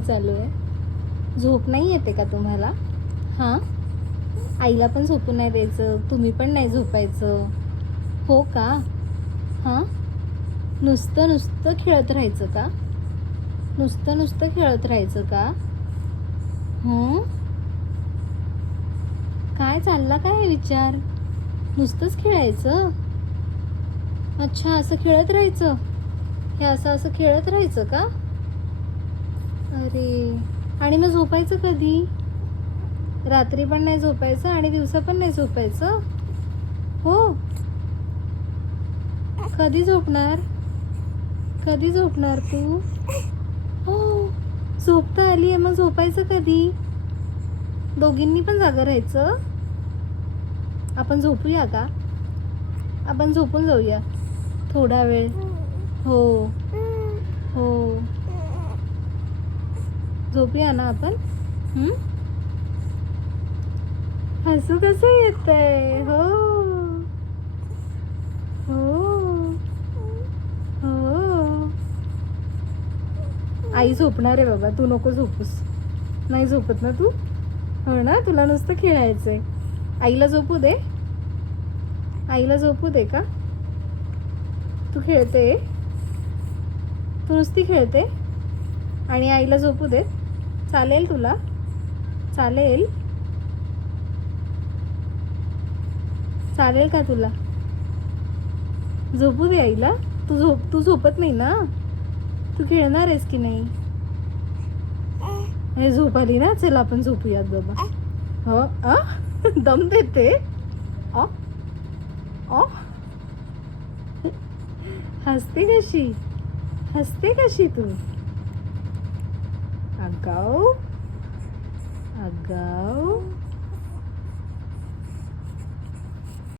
चालू आहे. झोप नाही येते का तुम्हाला? हां, आईला पण झोपू नाही द्यायचं, तुम्ही पण नाही झोपायचं, हो का? हां, नुसतं नुसतं खेळत राहायचं का? नुसतं नुसतं खेळत राहायचं का? हं, काय चालला काय हे विचार? नुसतंच खेळायचं? अच्छा, असं खेळत राहायचं? हे असं असं खेळत राहायचं का? अरे, आणि मग झोपायचं कधी? रात्री पण नाही झोपायचं आणि दिवसा पण नाही झोपायचं? हो. कधी झोपणार? कधी झोपणार तू? हो, झोपता आली आहे, मग झोपायचं कधी? दोघींनी पण जागं राहायचं? आपण झोपूया का? आपण झोपून जाऊया थोडा वेळ. हो हो, झोपूया ना आपण. हं? हसू कसं येतंय? हो हो हो, आई झोपणार आहे बाबा, तू नको झोपूस. नाही झोपत ना तू? हो ना, तुला नुसतं खेळायचंय. आईला झोपू दे. आईला झोपू दे का? तू खेळते, तू नुसती खेळते आणि आईला झोपू दे. चालेल तुला? चालेल? चालेल का तुला? झोपू दे आईला. तू झोपत नाही ना? तू खेळणार आहेस की नाही? हे झोप आली ना, चल आपण झोपूयात बाबा. हो. दम देते. अ अ हसते कशी? हसते कशी तू? आगाऊ आगाऊ.